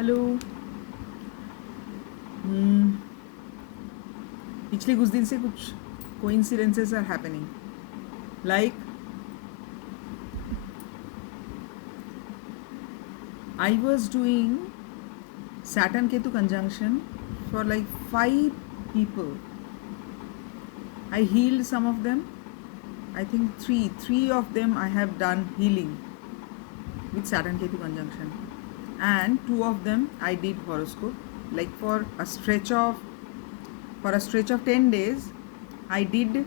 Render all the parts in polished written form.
Hello. हम्म, पिछले कुछ दिन से कुछ coincidences are happening, like I was doing Saturn Ketu conjunction for like 5 people. I healed some of them. I think three of them I have done healing with Saturn Ketu conjunction, and two of them I did horoscope. Like for a stretch of 10 days, I did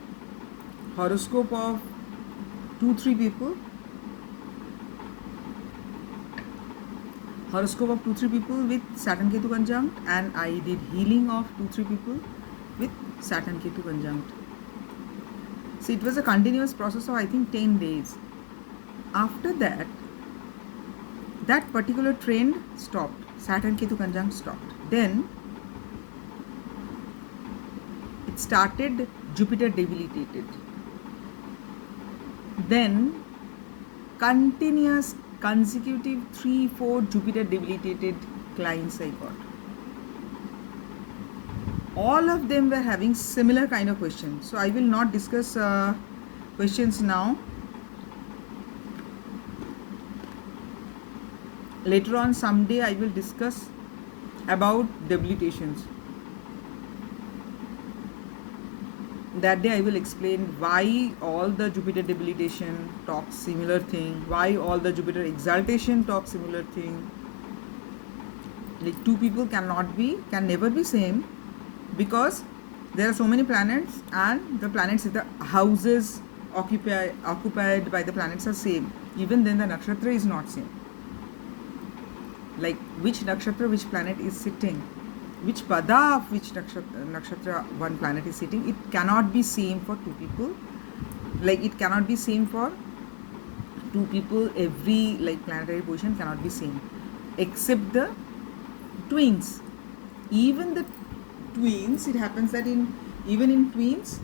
horoscope of 2-3 people, with Saturn Ketu conjunct, and I did healing of 2-3 people with Saturn Ketu conjunct. So it was a continuous process of I think 10 days. After that, that particular trend stopped. Saturn Ketu conjunct stopped. Then it started Jupiter debilitated. Then continuous consecutive 3-4 Jupiter debilitated clients I got. All of them were having similar kind of questions. So I will not discuss questions now. Later on someday I will discuss about debilitations. That day I will explain why all the Jupiter debilitation talks similar thing, why all the Jupiter exaltation talks similar thing. Like two people can never be same, because there are so many planets, and the planets, the houses occupied by the planets are same. Even then the nakshatra is not same. Like which nakshatra which planet is sitting, which pada of which nakshatra one planet is sitting, it cannot be same for two people. Like it cannot be same for two people. Every like planetary position cannot be same, except the twins. Even the twins, it happens that even in twins,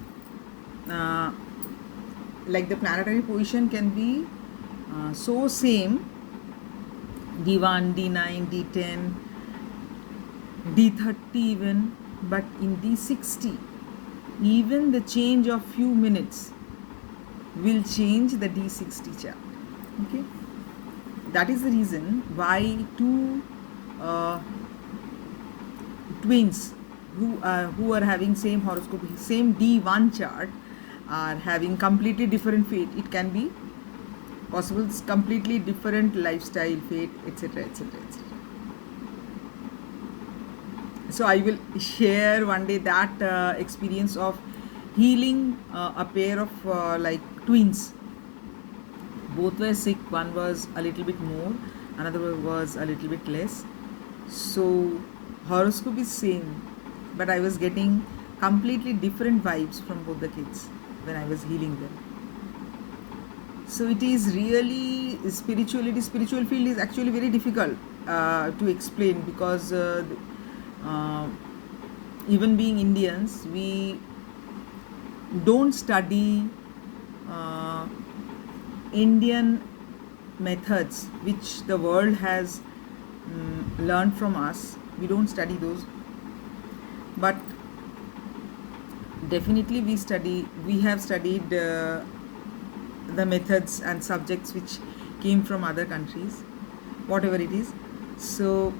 like the planetary position can be so same, D1, D9, D10, D30 even, but in D60, even the change of few minutes will change the D60 chart. Okay, that is the reason why two twins who are having same horoscope, same D1 chart, are having completely different fate. It can be possible, completely different lifestyle, fate, etc., etc., etc. So I will share one day that experience of healing a pair of like twins. Both were sick. One was a little bit more, another was a little bit less. So horoscope is same, but I was getting completely different vibes from both the kids when I was healing them. So it is really spiritual field is actually very difficult to explain, because even being Indians, we don't study Indian methods which the world has learned from us. We don't study those, but definitely we have studied the methods and subjects which came from other countries, whatever it is. So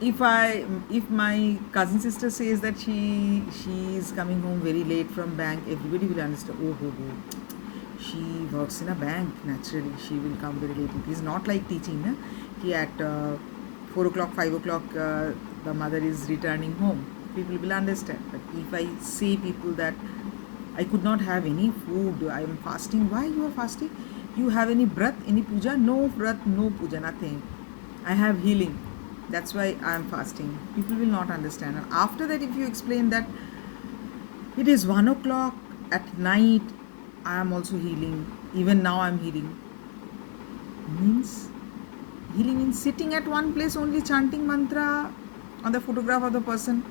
if my cousin sister says that she is coming home very late from bank, everybody will understand, oh, she works in a bank, naturally she will come very late. It is not like teaching, na? Ki at 4 o'clock, 5 o'clock the mother is returning home. People will understand. But if I say people that I could not have any food, I am fasting. Why you are fasting? You have any brat, any puja? No brat, no puja, nothing. I have healing. That's why I am fasting. People will not understand. And after that, if you explain that it is 1 o'clock at night, I am also healing. Even now I am healing. Healing means sitting at one place only chanting mantra on the photograph of the person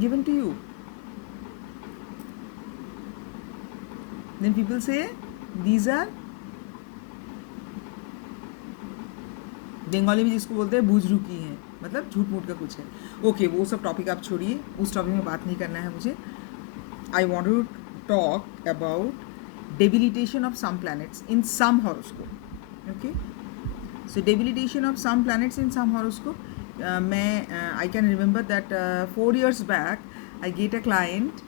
given to you. Then people say these are Bengali में जिसको बोलते हैं बुजरुकी हैं, मतलब झूठ मूठ का कुछ है। ओके, वो सब टॉपिक आप छोड़िए, उस टॉपिक में बात नहीं करना है मुझे। I want to talk about debilitation of some planets in some horoscope. Okay, so debilitation of some planets in some horoscope. I can remember that 4 years back I get a client,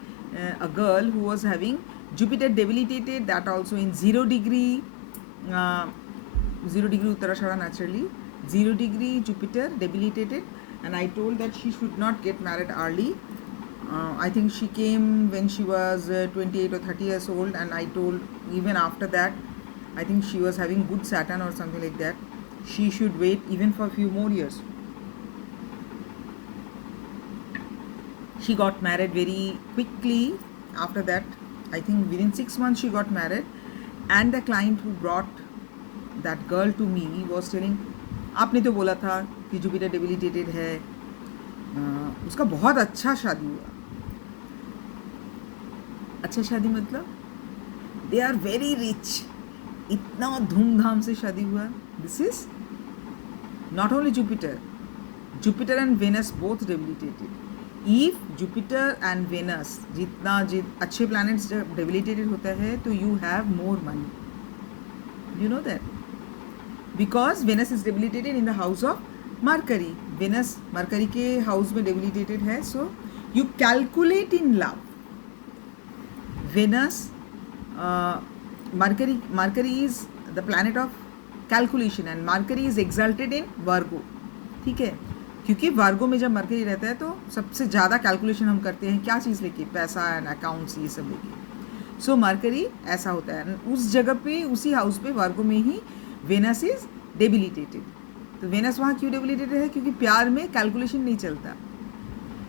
a girl who was having Jupiter debilitated, that also in 0 degree, 0 degree Uttarashara naturally, 0 degree Jupiter debilitated, and I told that she should not get married early. I think she came when she was 28 or 30 years old, and I told even after that, I think she was having good Saturn or something like that. She should wait even for a few more years. She got married very quickly after that. I think within 6 months she got married, and the client who brought that girl to me was telling, आपने तो बोला था कि Jupiter debilitated है, उसका बहुत अच्छा शादी हुआ। अच्छा शादी मतलब दे आर वेरी रिच, इतना धूमधाम से शादी हुआ। This is not only Jupiter, Jupiter and Venus both debilitated. If Jupiter and Venus अच्छे प्लैनेट्स जब डेबिलिटेटेड होता है तो you have more money, you know that, because Venus is debilitated in the house of Mercury. Venus Mercury के house में debilitated है, so you calculate in love. Venus, Mercury is the planet of calculation, and Mercury is exalted in Virgo. ठीक है, क्योंकि वर्गो में जब mercury रहता है तो सबसे ज़्यादा कैलकुलेशन हम करते हैं क्या चीज़ लेके, पैसा एंड अकाउंट्स ये सब लेके। सो मरकरी ऐसा होता है, उस जगह पे उसी हाउस पे वर्गो में ही वेनस इज डेबिलिटेटेड। तो वेनस वहाँ क्यों डेबिलिटेटेड है? क्योंकि प्यार में कैलकुलेशन नहीं चलता।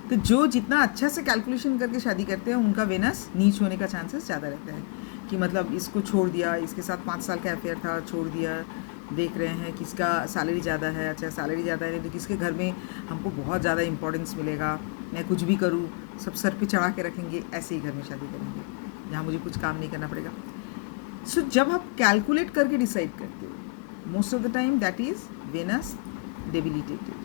तो जो जितना अच्छा से कैलकुलेशन करके शादी करते हैं उनका वेनस नीच होने का चांसेस ज़्यादा रहता है, कि मतलब इसको छोड़ दिया, इसके साथ 5 साल का अफेयर था, छोड़ दिया, देख रहे हैं किसका सैलरी ज़्यादा है, अच्छा सैलरी ज़्यादा है तो किसके घर में हमको बहुत ज़्यादा इंपॉर्टेंस मिलेगा, मैं कुछ भी करूँ सब सर पे चढ़ा के रखेंगे, ऐसे ही घर में शादी करेंगे जहाँ मुझे कुछ काम नहीं करना पड़ेगा। सो जब आप कैलकुलेट करके डिसाइड करते हो, most of the time that is Venus debilitated.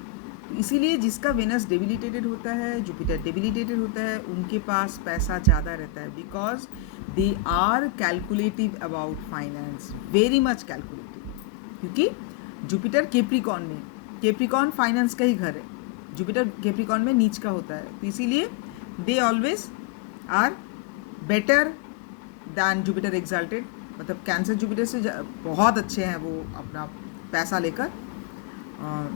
इसीलिए जिसका वेनस डेबिलिटेटेड होता है, जुपिटर डेबिलिटेटेड होता है, उनके पास पैसा ज़्यादा रहता है, because they are calculative about finance, very much calculative. क्योंकि जुपिटर केप्रिकॉन फाइनेंस का ही घर है, जुपिटर केप्रिकॉन में नीच का होता है, तो इसीलिए they always are better than Jupiter exalted. मतलब कैंसर जुपिटर से बहुत अच्छे हैं वो अपना पैसा लेकर,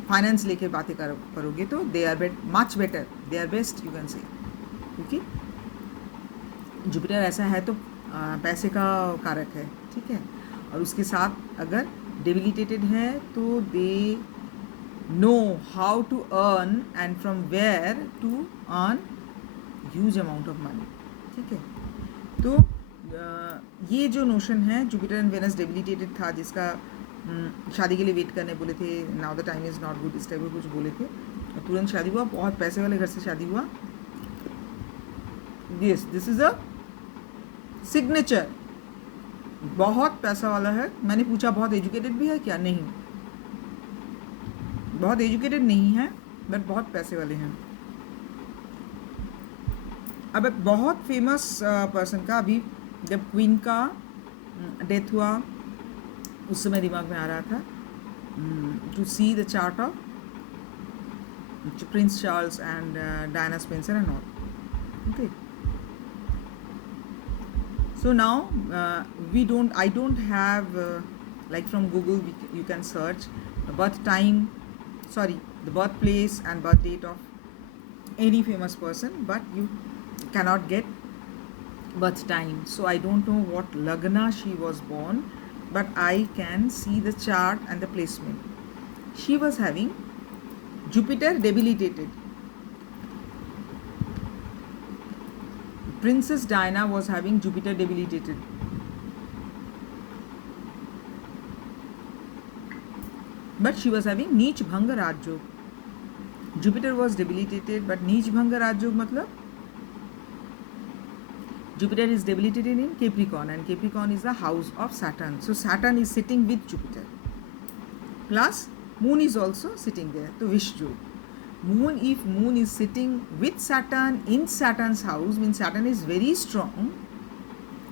फाइनेंस लेके बातें करोगे तो they are much better, they are best, you can say. क्योंकि जुपिटर ऐसा है तो पैसे का कारक है, ठीक है। और उसके साथ अगर डेबिलिटेटेड है तो they know how to earn and from where to earn huge amount of money, ठीक है। तो ये जो नोशन है, जुपिटर एंड वेनस डेबिलिटेटेड था, जिसका शादी के लिए वेट करने बोले थे, now the time is not good, इस टाइप में कुछ बोले थे, और तुरंत शादी हुआ, बहुत पैसे वाले घर से शादी हुआ। दिस इज़ अ सिग्नेचर, बहुत पैसा वाला है। मैंने पूछा बहुत एजुकेटेड भी है क्या? नहीं, बहुत एजुकेटेड नहीं है, बट बहुत पैसे वाले हैं। अब एक बहुत फेमस पर्सन का, अभी जब क्वीन का डेथ हुआ उस समय दिमाग में आ रहा था to see the chart of Prince Charles and Diana Spencer and all. Okay, so now I don't have like from Google you can search the birthplace and birth date of any famous person, but you cannot get birth time, so I don't know what lagna she was born, but I can see the chart and the placement. She was having Jupiter debilitated. Princess Diana was having Jupiter debilitated. But she was having Neech Bhanga Rajyog. Jupiter was debilitated, but Neech Bhanga Rajyog matlab Jupiter is debilitated in Capricorn, and Capricorn is the house of Saturn. So Saturn is sitting with Jupiter. Plus Moon is also sitting there. So wish jo. Moon, if Moon is sitting with Saturn in Saturn's house, means Saturn is very strong,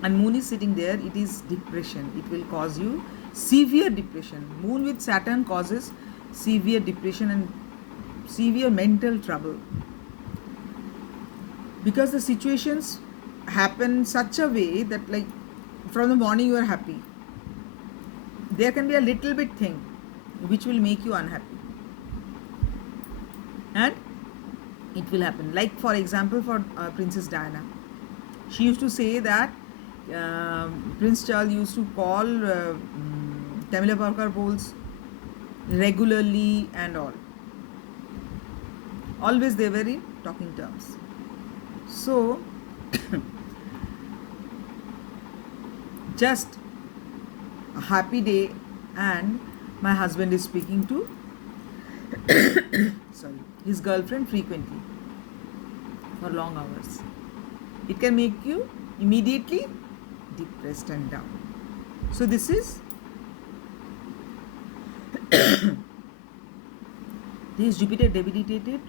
and Moon is sitting there, it is depression. It will cause you severe depression. Moon with Saturn causes severe depression and severe mental trouble, because the situations happen such a way that, like, from the morning you are happy, there can be a little bit thing which will make you unhappy, and it will happen. Like, for example, for Princess Diana, she used to say that Prince Charles used to call Camilla Parker Bowles regularly and all. Always they were in talking terms. So, just a happy day, and my husband is speaking to his girlfriend frequently for long hours. It can make you immediately depressed and down. So this is this Jupiter debilitated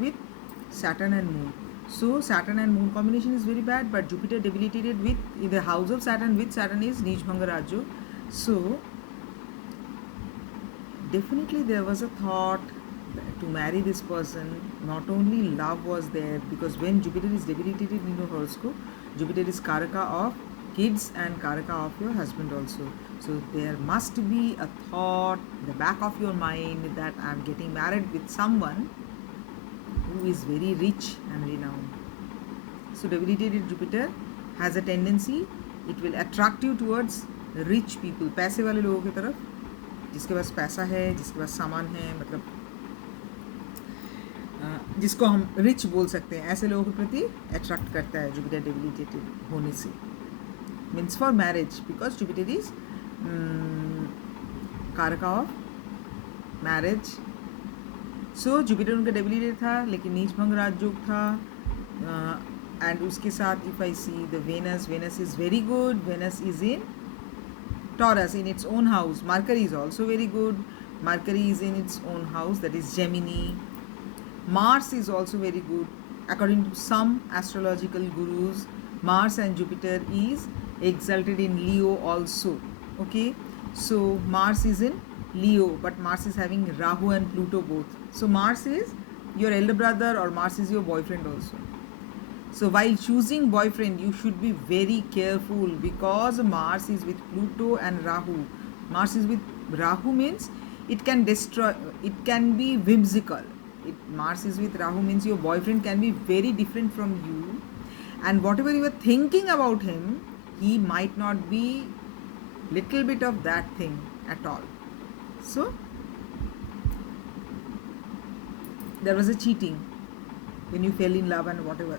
with Saturn and Moon. So Saturn and Moon combination is very bad, but Jupiter debilitated with in the house of Saturn with Saturn is Nijbhanga Rajyo. So definitely there was a thought to marry this person. Not only love was there, because when Jupiter is debilitated in your horoscope, Jupiter is Karaka of kids and Karaka of your husband also. So there must be a thought in the back of your mind that I am getting married with someone who is very rich and renowned. So debilitated Jupiter has a tendency, it will attract you towards rich people, पैसे वाले लोगों की तरफ, जिसके पास पैसा है, जिसके पास सामान है, मतलब जिसको हम रिच बोल सकते हैं, ऐसे लोगों के प्रति अट्रैक्ट करता है जुपिटर डेबिलिटेटेड होने से. Means for marriage, because Jupiter is कारका ऑफ मैरिज. सो जुपिटर उनका डेबिलिटेड था, लेकिन नीचभंग राजयोग था. एंड उसके साथ if I see the Venus is very good. Venus is in Taurus in its own house. Mercury is also very good. Mercury is in its own house, that is Gemini. Mars is also very good. According to some astrological gurus, Mars and Jupiter is exalted in Leo also. Okay, so Mars is in Leo, but Mars is having Rahu and Pluto both. So Mars is your elder brother, or Mars is your boyfriend also. So while choosing boyfriend, you should be very careful, because Mars is with Pluto and Rahu. Mars is with Rahu means it can destroy, it can be whimsical. Mars is with Rahu means your boyfriend can be very different from you, and whatever you are thinking about him, he might not be little bit of that thing at all. So there was a cheating when you fell in love and whatever.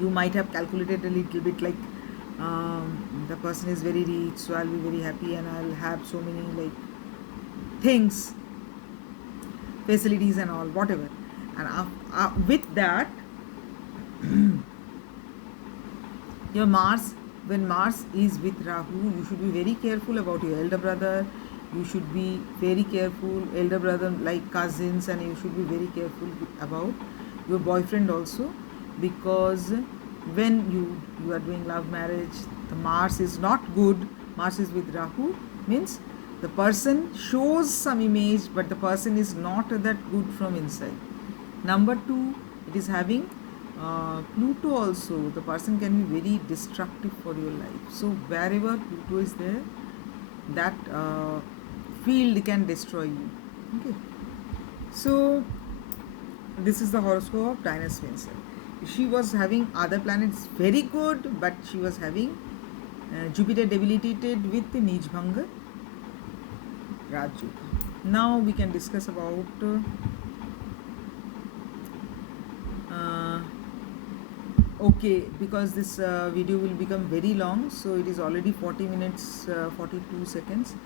You might have calculated a little bit, like the person is very rich, so I'll be very happy and I'll have so many like things, facilities and all, whatever. And with that your Mars, when Mars is with Rahu, you should be very careful about your elder brother. You should be very careful, elder brother like cousins, and you should be very careful about your boyfriend also, because when you are doing love marriage, the Mars is not good. Mars is with Rahu means the person shows some image, but the person is not that good from inside. Number two, it is having Pluto also. The person can be very destructive for your life. So wherever Pluto is there, that field can destroy you. Okay, so this is the horoscope of Diana Spencer. She was having other planets very good, but she was having Jupiter debilitated with the Nijbhanga Raju. Now we can discuss about okay, because this video will become very long, so it is already 40 minutes 42 seconds.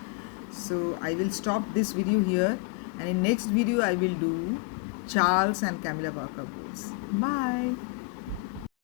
So I will stop this video here, and in next video I will do Charles and Camilla Parker Bowles. Bye.